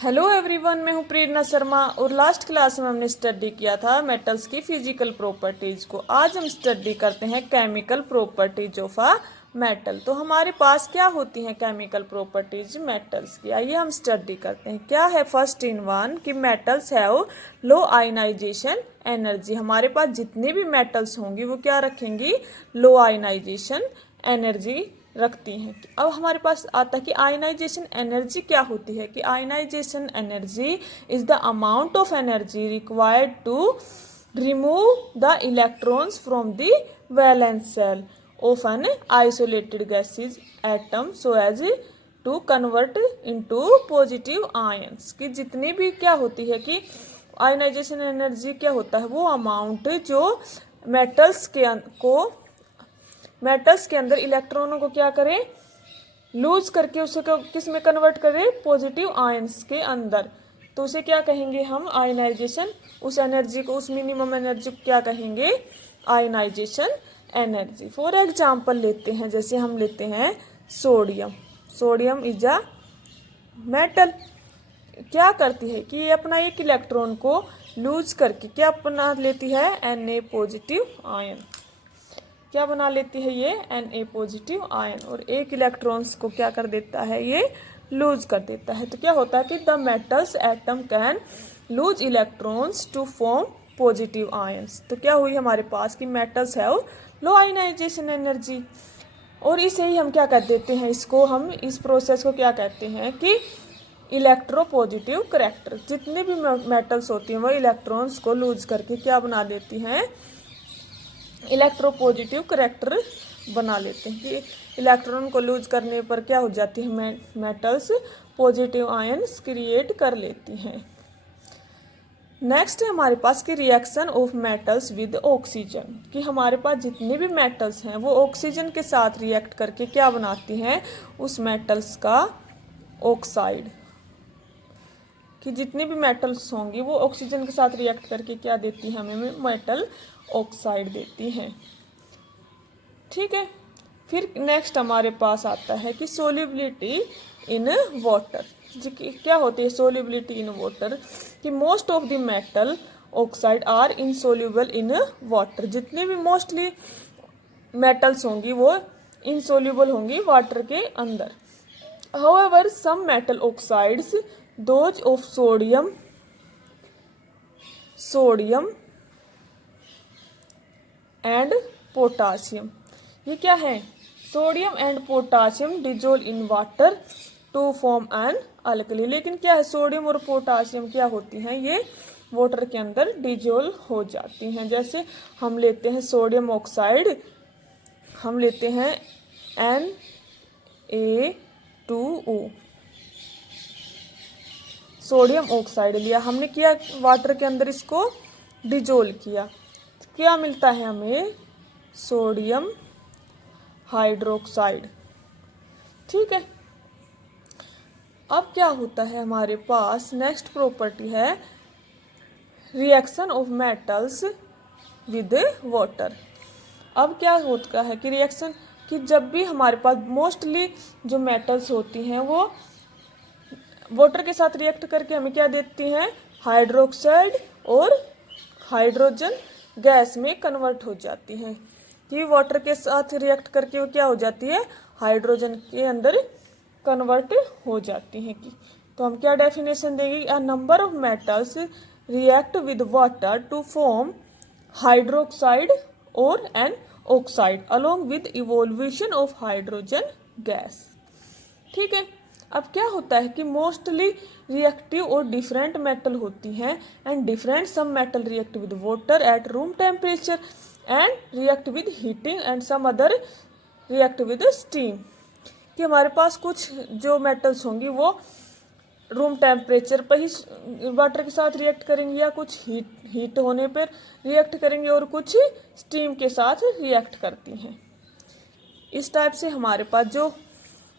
Hello everyone, मैं हूं प्रेरणा शर्मा और लास्ट क्लास में हमने स्टडी किया था मेटल्स की फिजिकल प्रॉपर्टीज को। आज हम स्टडी करते हैं chemical properties of a metal. तो हमारे पास क्या होती हैं केमिकल प्रॉपर्टीज मेटल्स की, आइए हम स्टडी करते हैं। क्या है फर्स्ट इन वन कि metals have low ionization energy. हमारे पास जितने भी मेटल्स होंगी वो क्या रखेंगी, लो आयनाइजेशन एनर्जी रखती हैं। अब हमारे पास आता है कि आयनाइजेशन एनर्जी क्या होती है, कि ionization energy is the amount of energy required to remove the electrons from the valence shell of an isolated gaseous atom so as to convert into positive ions. कि जितनी भी क्या होती है कि आयनाइजेशन एनर्जी क्या होता है, वो अमाउंट जो मेटल्स के अंदर इलेक्ट्रॉनों को क्या करें, लूज करके उसे किस में कन्वर्ट करें, पॉजिटिव आयंस के अंदर। तो उसे क्या कहेंगे हम, आयनाइजेशन। उस एनर्जी को, उस मिनिमम एनर्जी को क्या कहेंगे, आयनाइजेशन एनर्जी। फॉर एग्जाम्पल लेते हैं, जैसे हम लेते हैं sodium. Sodium is a metal. क्या करती है कि ये अपना एक इलेक्ट्रॉन को लूज करके क्या बना लेती है, Na पॉजिटिव आयन। क्या बना लेती है ये, Na पॉजिटिव आयन। और एक इलेक्ट्रॉन्स को क्या कर देता है, ये लूज कर देता है। तो क्या होता है कि the metals atom can lose electrons to form positive ions. तो क्या हुई हमारे पास कि metals have low ionization energy. और इसे ही हम क्या कर देते हैं, इसको हम इस प्रोसेस को क्या कहते हैं कि इलेक्ट्रोपॉजिटिव करैक्टर। जितने भी मेटल्स होती हैं वो इलेक्ट्रॉन्स को लूज करके क्या बना देती हैं, इलेक्ट्रोपॉजिटिव करैक्टर बना लेते हैं। कि इलेक्ट्रॉन को लूज करने पर क्या हो जाती है, मेटल्स पॉजिटिव आयंस क्रिएट कर लेती हैं। नेक्स्ट है हमारे पास की reaction of metals with oxygen. कि हमारे पास जितने भी मेटल्स हैं वो ऑक्सीजन के साथ रिएक्ट करके क्या बनाती हैं, उस मेटल्स का ऑक्साइड। कि जितनी भी मेटल्स होंगी वो ऑक्सीजन के साथ रिएक्ट करके क्या देती है, हमें मेटल ऑक्साइड देती हैं। ठीक है। फिर नेक्स्ट हमारे पास आता है कि सोल्युबिलिटी इन वाटर। क्या होती है सोल्युबिलिटी इन वाटर, कि most of the metal oxide are insoluble in water. जितने भी मोस्टली मेटल्स होंगी वो इनसोल्यूबल होंगी वाटर के अंदर। However some metal oxides those of sodium and potassium. ये क्या है, sodium and potassium dissolve in water to form an alkali. लेकिन क्या है, सोडियम और पोटासियम क्या होती हैं, ये वाटर के अंदर डिजोल्व हो जाती हैं। जैसे हम लेते हैं सोडियम ऑक्साइड, हम लेते हैं Na2O, सोडियम ऑक्साइड लिया हमने, किया वाटर के अंदर इसको डिजोल्व किया, क्या मिलता है हमें, सोडियम हाइड्रोक्साइड। ठीक है। अब क्या होता है हमारे पास, नेक्स्ट प्रॉपर्टी है reaction of metals with water. अब क्या होता है कि रिएक्शन, कि जब भी हमारे पास मोस्टली जो मेटल्स होती हैं वो वाटर के साथ रिएक्ट करके हमें क्या देती हैं, हाइड्रोक्साइड और हाइड्रोजन गैस में कन्वर्ट हो जाती हैं। कि वाटर के साथ रिएक्ट करके वो क्या हो जाती है, हाइड्रोजन के अंदर कन्वर्ट हो जाती हैं। कि तो हम क्या डेफिनेशन देंगे, a number of metals react with water to form hydroxide और an oxide along with evolution of hydrogen gas. ठीक है। अब क्या होता है कि मोस्टली रिएक्टिव और डिफरेंट मेटल होती हैं and different some metal react with water at room temperature and react with heating and some other react with steam. कि हमारे पास कुछ जो मेटल्स होंगी वो रूम टेम्परेचर पर ही वाटर के साथ रिएक्ट करेंगी, या कुछ हीट होने पर रिएक्ट करेंगे, और कुछ स्टीम के साथ रिएक्ट करती हैं। इस टाइप से हमारे पास जो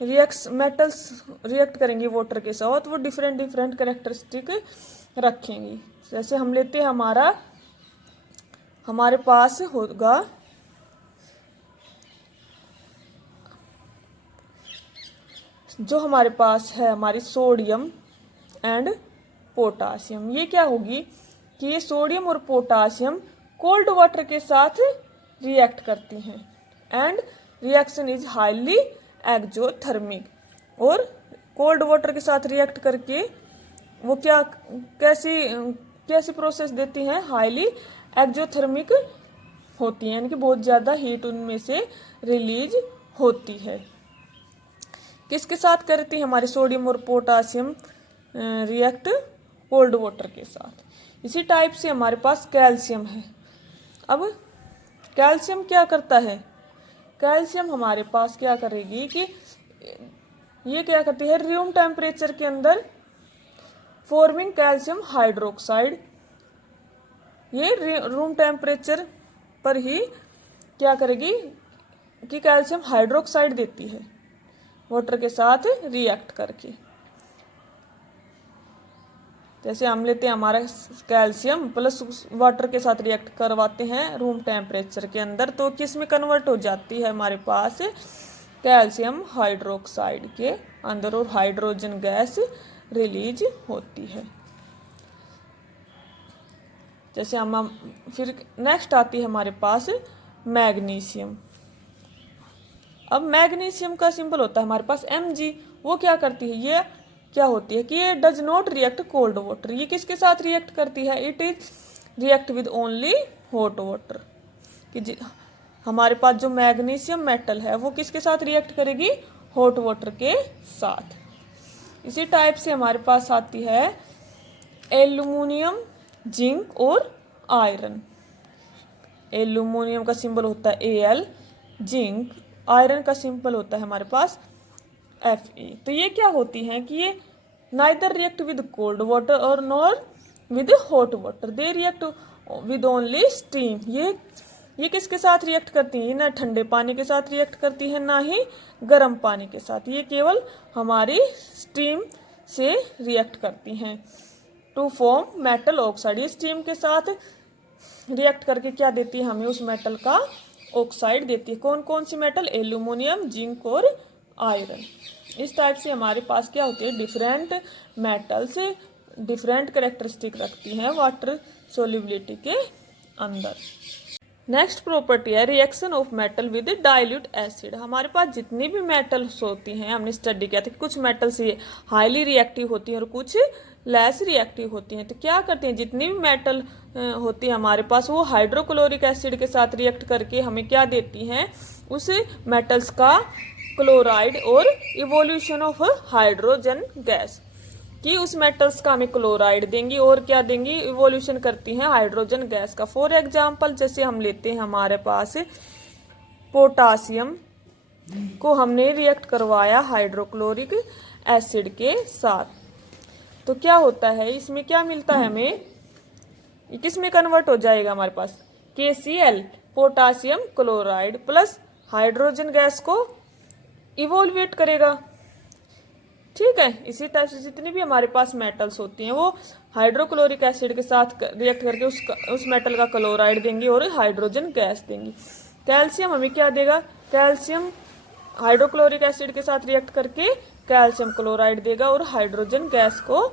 मेटल्स रिएक्ट करेंगी वाटर के साथ वो डिफरेंट डिफरेंट कैरेक्टरिस्टिक रखेंगी। जैसे हम लेते हैं हमारे पास होगा जो हमारे पास है हमारी सोडियम एंड पोटासियम। ये क्या होगी कि ये सोडियम और पोटासियम कोल्ड वाटर के साथ रिएक्ट करती हैं and reaction is highly exothermic. और कोल्ड वाटर के साथ रिएक्ट करके वो क्या कैसी कैसी प्रोसेस देती हैं, हाईली एक्जोथर्मिक होती है, यानी कि बहुत ज़्यादा हीट उनमें से रिलीज होती है। किसके साथ करती है हमारे सोडियम और पोटासियम रिएक्ट? कोल्ड वाटर के साथ। इसी टाइप से हमारे पास कैल्शियम है। अब कैल्शियम क्या करता है? कैल्शियम हमारे पास क्या करेगी कि ये क्या करती है, रूम टेम्परेचर के अंदर फॉर्मिंग कैल्शियम हाइड्रोक्साइड। ये रूम टेम्परेचर पर ही क्या करेगी कि कैल्शियम हाइड्रोक्साइड देती है वाटर के साथ रिएक्ट करके। जैसे हम लेते हैं हमारा कैल्शियम प्लस वाटर के साथ रिएक्ट करवाते हैं रूम टेम्परेचर के अंदर, तो किस में कन्वर्ट हो जाती है हमारे पास कैल्शियम हाइड्रोक्साइड के अंदर और हाइड्रोजन गैस रिलीज होती है। जैसे हम फिर नेक्स्ट आती है हमारे पास मैग्नीशियम। अब मैग्नीशियम का सिंबल होता है हमारे पास Mg। वो क्या करती है, ये क्या होती है कि ये does not react cold water. ये किसके साथ रिएक्ट करती है? It is react with only hot water. कि हमारे पास जो मैग्नीशियम मेटल है वो किसके साथ रिएक्ट करेगी? हॉट वाटर के साथ। इसी टाइप से हमारे पास आती है एल्यूमिनियम, जिंक और आयरन। एल्यूमिनियम का सिंबल होता है Al, जिंक, आयरन का सिंबल होता है हमारे पास Fe। तो ये क्या होती हैं कि ये neither react with cold water और nor with hot water, they react with only steam. ये किसके साथ रिएक्ट करती हैं? ना ठंडे पानी के साथ रिएक्ट करती है, ना ही गर्म पानी के साथ। ये केवल हमारी स्टीम से रिएक्ट करती हैं टू फॉर्म मेटल ऑक्साइड। ये स्टीम के साथ रिएक्ट करके क्या देती है हमें? उस मेटल का ऑक्साइड देती है। कौन कौन सी मेटल? एल्यूमिनियम, जिंक और आयरन। इस टाइप से हमारे पास क्या होती है, डिफरेंट मेटल्स डिफरेंट कैरेक्टरिस्टिक रखती हैं वाटर सोल्युबिलिटी के अंदर। नेक्स्ट प्रॉपर्टी है reaction of metal with dilute acid. हमारे पास जितनी भी मेटल्स होती हैं, हमने स्टडी किया था कि कुछ मेटल्स ये हाईली रिएक्टिव होती हैं और कुछ लेस रिएक्टिव होती हैं। तो क्या करते हैं, जितनी भी मेटल होती है हमारे पास वो हाइड्रोक्लोरिक एसिड के साथ रिएक्ट करके हमें क्या देती हैं? उस मेटल्स का क्लोराइड और इवोल्यूशन ऑफ हाइड्रोजन गैस। कि उस मेटल्स का हमें क्लोराइड देंगी और क्या देंगी? इवोल्यूशन करती हैं हाइड्रोजन गैस का। फॉर एग्जाम्पल जैसे हम लेते हैं हमारे पास पोटासियम को हमने रिएक्ट करवाया हाइड्रोक्लोरिक एसिड के साथ, तो क्या होता है इसमें, क्या मिलता है हमें? किस में कन्वर्ट हो जाएगा हमारे पास? KCl potassium chloride plus hydrogen gas को इवोल्यूट करेगा। ठीक है, इसी टाइप से जितनी भी हमारे पास मेटल्स होती हैं वो हाइड्रोक्लोरिक एसिड के साथ रिएक्ट करके उस मेटल का क्लोराइड देंगी और हाइड्रोजन गैस देंगी। कैल्शियम हमें क्या देगा? कैल्शियम हाइड्रोक्लोरिक एसिड के साथ रिएक्ट करके कैल्शियम क्लोराइड देगा और हाइड्रोजन गैस को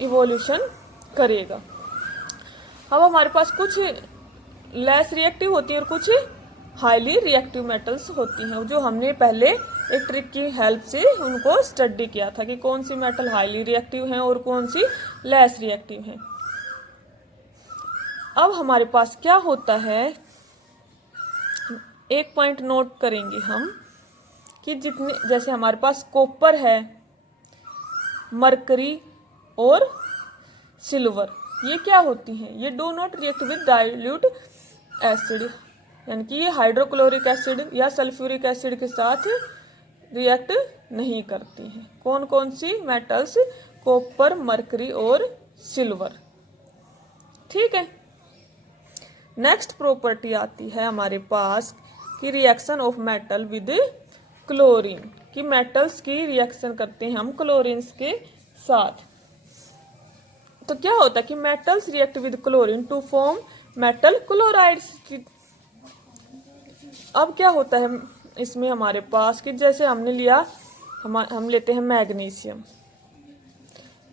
इवोल्यूशन करेगा। अब हमारे पास कुछ लेस रिएक्टिव होती है और कुछ हाईली रिएक्टिव मेटल्स होती हैं, जो हमने पहले एक ट्रिक की हेल्प से उनको स्टडी किया था कि कौन सी मेटल हाईली रिएक्टिव हैं और कौन सी लेस रिएक्टिव हैं। अब हमारे पास क्या होता है, एक पॉइंट नोट करेंगे हम कि जितने जैसे हमारे पास कॉपर है, मरकरी और सिल्वर, ये क्या होती हैं? ये do not react with dilute acid, यानी कि ये हाइड्रोक्लोरिक एसिड या सल्फ्यूरिक एसिड के साथ रिएक्ट नहीं करती हैं। कौन कौन सी मेटल्स? कॉपर, मरकरी और सिल्वर। ठीक है, नेक्स्ट प्रॉपर्टी आती है हमारे पास कि reaction of metal with chlorine, कि मेटल्स की रिएक्शन करते हैं हम क्लोरीन्स के साथ। तो क्या होता है कि metals react with chlorine to form metal chlorides. अब क्या होता है इसमें हमारे पास कि जैसे हमने लिया हम लेते हैं मैग्नीशियम।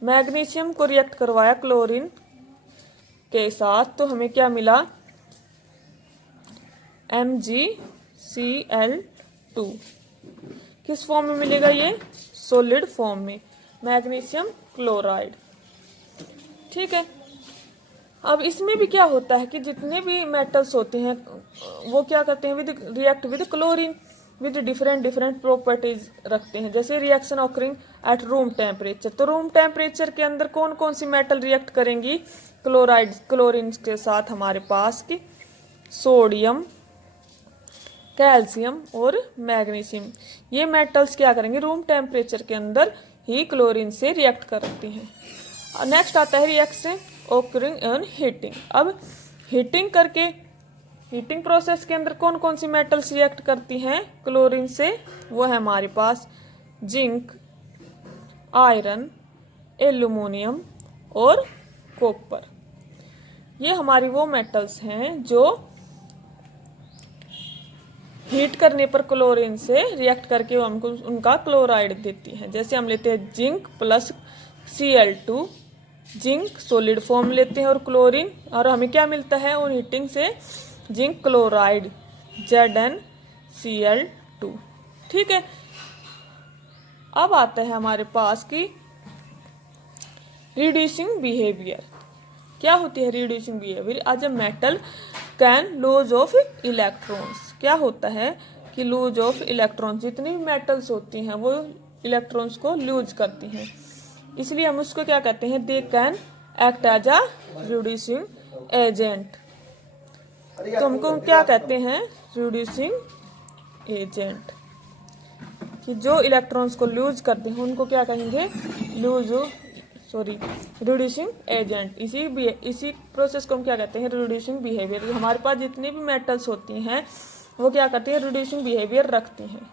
मैग्नीशियम को रिएक्ट करवाया क्लोरीन के साथ, तो हमें क्या मिला, MgCl2। किस फॉर्म में मिलेगा ये, सॉलिड फॉर्म में, मैग्नीशियम क्लोराइड। ठीक है। अब इसमें भी क्या होता है कि जितने भी मेटल्स होते हैं वो क्या करते हैं, with react with chlorine with different different properties रखते हैं। जैसे reaction occurring eight room temperature, तो रूम टेम्परेचर के अंदर कौन कौन सी मेटल रिएक्ट करेंगी क्लोरीन के साथ, हमारे पास की सोडियम, कैल्शियम और मैग्नीशियम, ये मेटल्स क्या करेंगे, रूम टेम्परेचर के अंदर ही क्लोरीन से रिएक्ट करती हैं। नेक्स्ट आता है रिएक्शन ऑकरिंग ऑन हीटिंग। अब हीटिंग करके, हीटिंग प्रोसेस के अंदर कौन कौन सी मेटल्स रिएक्ट करती हैं क्लोरीन से, वो है हमारे पास जिंक, आयरन, एल्यूमिनियम और कॉपर। ये हमारी वो मेटल्स हैं जो हीट करने पर क्लोरीन से रिएक्ट करके हमको उनका क्लोराइड देती हैं। जैसे हम लेते हैं zinc plus Cl2, zinc solid form लेते हैं और क्लोरीन, और हमें क्या मिलता है उन हीटिंग से, जिंक क्लोराइड ZnCl2। ठीक है। अब आता है हमारे पास की रिड्यूसिंग बिहेवियर। क्या होती है reducing behaviour, as a metal can lose of electrons. क्या होता है कि लूज ऑफ इलेक्ट्रॉन्स, जितनी भी मेटल्स होती हैं वो इलेक्ट्रॉन्स को लूज करती हैं, इसलिए हम उसको क्या कहते हैं, they can act as a reducing agent. तो हमको क्या कहते हैं, रिड्यूसिंग एजेंट, कि जो इलेक्ट्रॉन्स को लूज करते हैं उनको क्या कहेंगे, रिड्यूसिंग एजेंट। इसी प्रोसेस को हम क्या कहते हैं, रिड्यूसिंग बिहेवियर। हमारे पास जितनी भी मेटल्स होती हैं वो क्या करती है, रिड्यूसिंग बिहेवियर रखती हैं।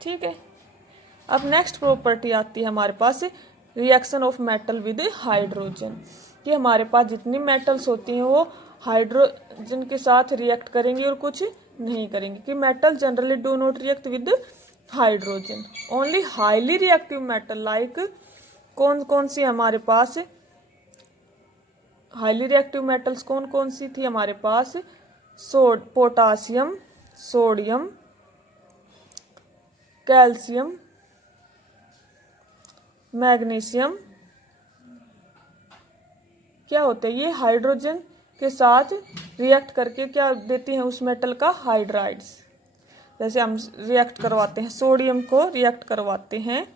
ठीक है। अब नेक्स्ट प्रॉपर्टी आती है हमारे पास reaction of metal with hydrogen, कि हमारे पास जितनी मेटल्स होती हैं वो हाइड्रोजन के साथ रिएक्ट करेंगी और कुछ नहीं करेंगी। कि metal generally do not react with hydrogen, only highly reactive metal like, कौन कौन सी हमारे पास हाईली रिएक्टिव मेटल्स कौन कौन सी थी हमारे पास, पोटासियम, सोडियम, कैल्शियम, मैग्नीशियम। क्या होते हैं ये, हाइड्रोजन के साथ रिएक्ट करके क्या देती हैं उस मेटल का, हाइड्राइड्स। जैसे हम रिएक्ट करवाते हैं, सोडियम को रिएक्ट करवाते हैं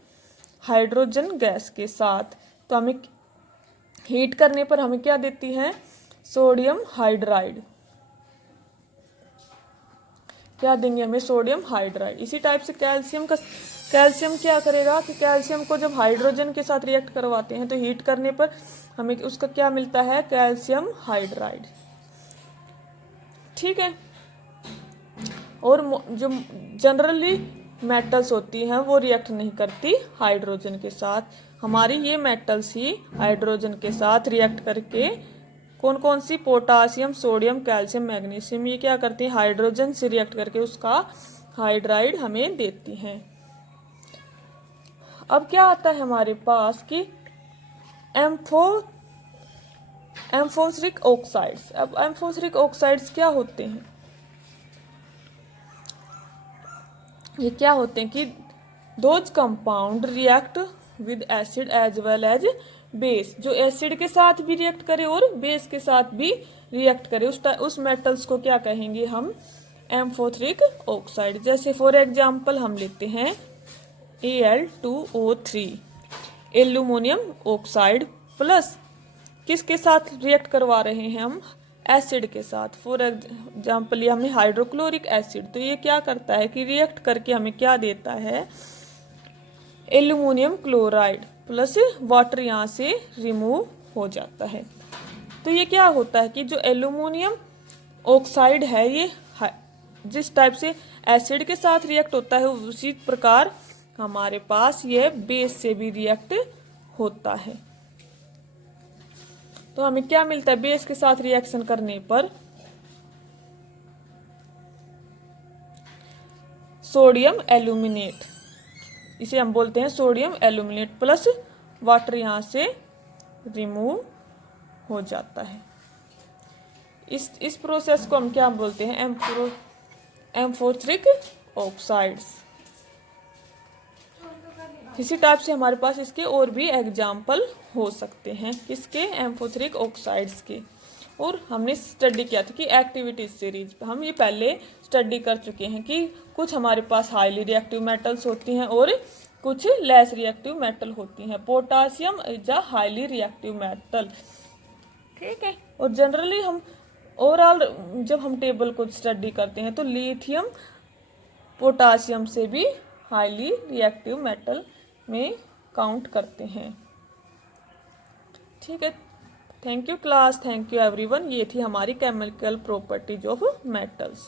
हाइड्रोजन गैस के साथ, तो हमें हीट करने पर हमें क्या देती है, सोडियम हाइड्राइड। क्या देंगे हमें, सोडियम हाइड्राइड। इसी टाइप से कैल्शियम क्या करेगा कि कैल्शियम को जब हाइड्रोजन के साथ रिएक्ट करवाते हैं तो हीट करने पर हमें उसका क्या मिलता है, कैल्शियम हाइड्राइड। ठीक है। और जो जनरली मेटल्स होती हैं वो रिएक्ट नहीं करती हाइड्रोजन के साथ, हमारी ये मेटल्स ही हाइड्रोजन के साथ रिएक्ट करके, कौन कौन सी, पोटासियम, सोडियम, कैल्शियम, मैग्नीशियम, ये क्या करती हैं हाइड्रोजन से रिएक्ट करके उसका हाइड्राइड हमें देती हैं। अब क्या आता है हमारे पास कि एम्फोसरिक ऑक्साइड्स। अब एम्फोसरिक ऑक्साइड्स क्या होते हैं, ये क्या होते हैं कि those compound react with acid as well as base, जो एसिड के साथ भी रिएक्ट करे और बेस के साथ भी रिएक्ट करे, उस मेटल्स को क्या कहेंगे हम, एम्फोसरिक ऑक्साइड। जैसे फॉर एग्जांपल हम लेते हैं Al2O3, एल्यूमिनियम ऑक्साइड प्लस किसके साथ रिएक्ट करवा रहे हैं हम, एसिड के साथ। फॉर एग्जाम्पल ये हमने हाइड्रोक्लोरिक एसिड, तो ये क्या करता है कि रिएक्ट करके हमें क्या देता है, एल्यूमिनियम क्लोराइड प्लस वाटर यहाँ से रिमूव हो जाता है। तो ये क्या होता है कि जो एल्यूमिनियम ऑक्साइड है ये जिस टाइप से एसिड के साथ रिएक्ट होता है उसी प्रकार हमारे पास ये बेस से भी रिएक्ट होता है। तो हमें क्या मिलता है बेस के साथ रिएक्शन करने पर, सोडियम एल्यूमिनेट। इसे हम बोलते हैं सोडियम एल्यूमिनेट प्लस वाटर, यहाँ से रिमूव हो जाता है। इस प्रोसेस को हम क्या बोलते हैं, एम्फोटेरिक ऑक्साइड्स। इसी टाइप से हमारे पास इसके और भी एग्जाम्पल हो सकते हैं, किसके, एम्फोटेरिक ऑक्साइड्स के। और हमने स्टडी किया था कि एक्टिविटीज सीरीज हम ये पहले स्टडी कर चुके हैं कि कुछ हमारे पास हाईली रिएक्टिव मेटल्स होती हैं और कुछ लेस रिएक्टिव मेटल होती हैं। Potassium is a highly reactive metal, ठीक है। और जनरली हम ओवरऑल जब हम टेबल को स्टडी करते हैं तो लिथियम पोटासियम से भी हाईली रिएक्टिव मेटल में काउंट करते हैं, ठीक है। Thank you class, thank you everyone. ये थी हमारी केमिकल प्रॉपर्टीज ऑफ मेटल्स।